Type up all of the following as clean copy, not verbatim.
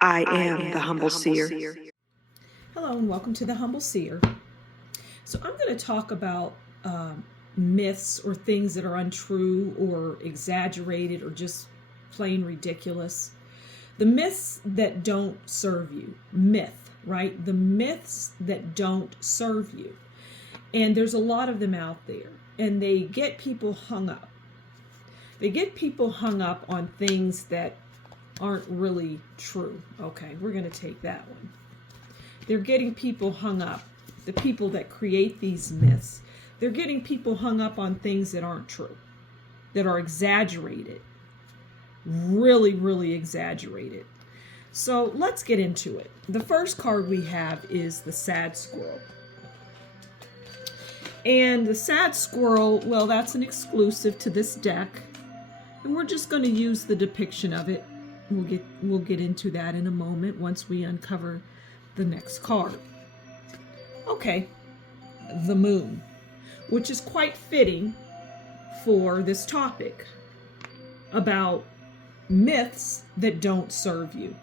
I am the Humble Seer. Hello and welcome to the Humble Seer. So I'm going to talk about myths or things that are untrue or exaggerated or just plain ridiculous. The myths that don't serve you. Myth, right? The myths that don't serve you. And there's a lot of them out there. And they get people hung up. They get people hung up on things that aren't really true. Okay, we're going to take that one. They're getting people hung up, the people that create these myths. They're getting people hung up on things that aren't true, that are exaggerated, really, really exaggerated. So let's get into it. The first card we have is the sad squirrel. And the sad squirrel, well, that's an exclusive to this deck. And we're just going to use the depiction of it. We'll get into that in a moment once we uncover the next card. Okay, the moon, which is quite fitting for this topic about myths that don't serve you.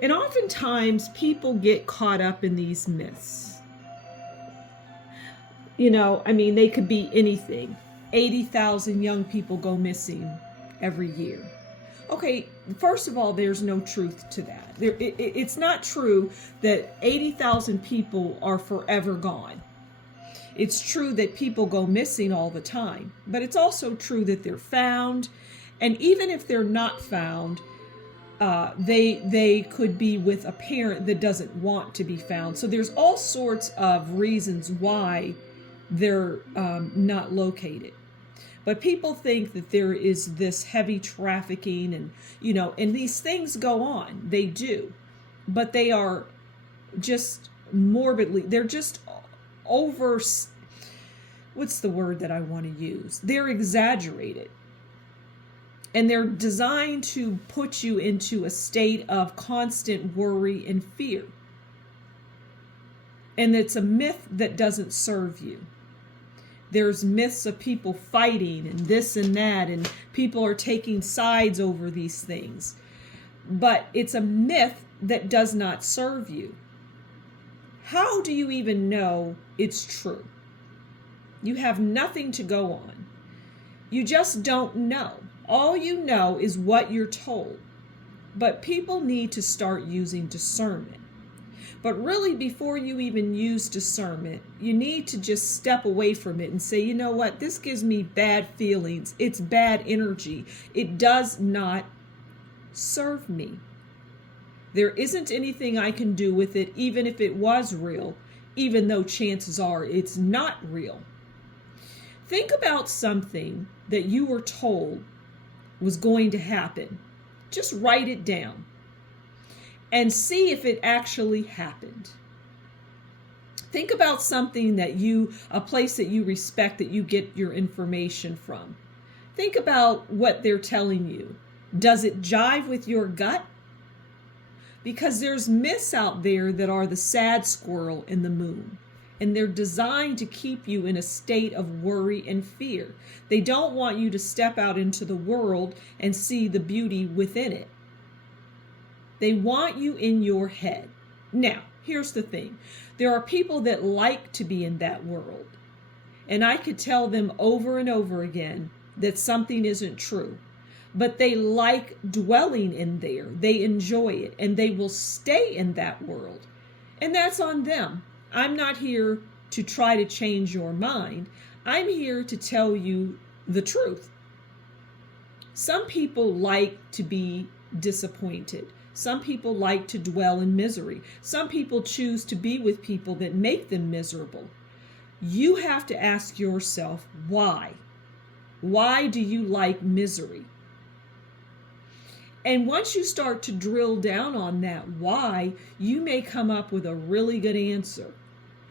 And oftentimes people get caught up in these myths. They could be anything. 80,000 young people go missing every year. Okay, first of all, there's no truth to that. It's not true that 80,000 people are forever gone. It's true that people go missing all the time, but it's also true that they're found. And even if they're not found, they could be with a parent that doesn't want to be found. So there's all sorts of reasons why they're not located. But people think that there is this heavy trafficking and these things go on. They do. But they are just they're just over, what's the word that I want to use? They're exaggerated. And they're designed to put you into a state of constant worry and fear. And it's a myth that doesn't serve you. There's myths of people fighting and this and that, and people are taking sides over these things. But it's a myth that does not serve you. How do you even know it's true? You have nothing to go on. You just don't know. All you know is what you're told. But people need to start using discernment. But really, before you even use discernment, you need to just step away from it and say, you know what, this gives me bad feelings. It's bad energy. It does not serve me. There isn't anything I can do with it, even if it was real, even though chances are it's not real. Think about something that you were told was going to happen. Just write it down. And see if it actually happened. Think about something a place that you respect, that you get your information from. Think about what they're telling you. Does it jive with your gut? Because there's myths out there that are the sad squirrel and the moon. And they're designed to keep you in a state of worry and fear. They don't want you to step out into the world and see the beauty within it. They want you in your head. Now, here's the thing. There are people that like to be in that world. And I could tell them over and over again that something isn't true. But they like dwelling in there. They enjoy it. And they will stay in that world. And that's on them. I'm not here to try to change your mind. I'm here to tell you the truth. Some people like to be disappointed. Some people like to dwell in misery. Some people choose to be with people that make them miserable. You have to ask yourself, why? Why do you like misery? And once you start to drill down on that why, you may come up with a really good answer.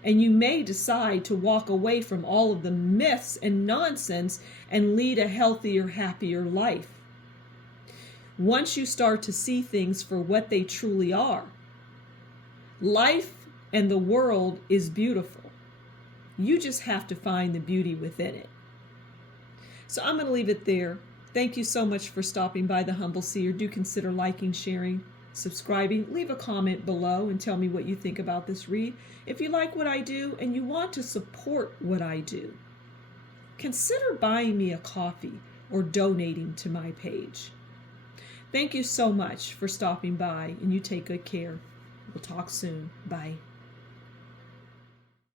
And you may decide to walk away from all of the myths and nonsense and lead a healthier, happier life. Once you start to see things for what they truly are, life and the world is beautiful. You just have to find the beauty within it. So I'm going to leave it there. Thank you so much for stopping by the Humble Seer. Do consider liking, sharing, subscribing. Leave a comment below and tell me what you think about this read. If you like what I do and you want to support what I do, consider buying me a coffee or donating to my page. Thank you so much for stopping by, and you take good care. We'll talk soon. Bye.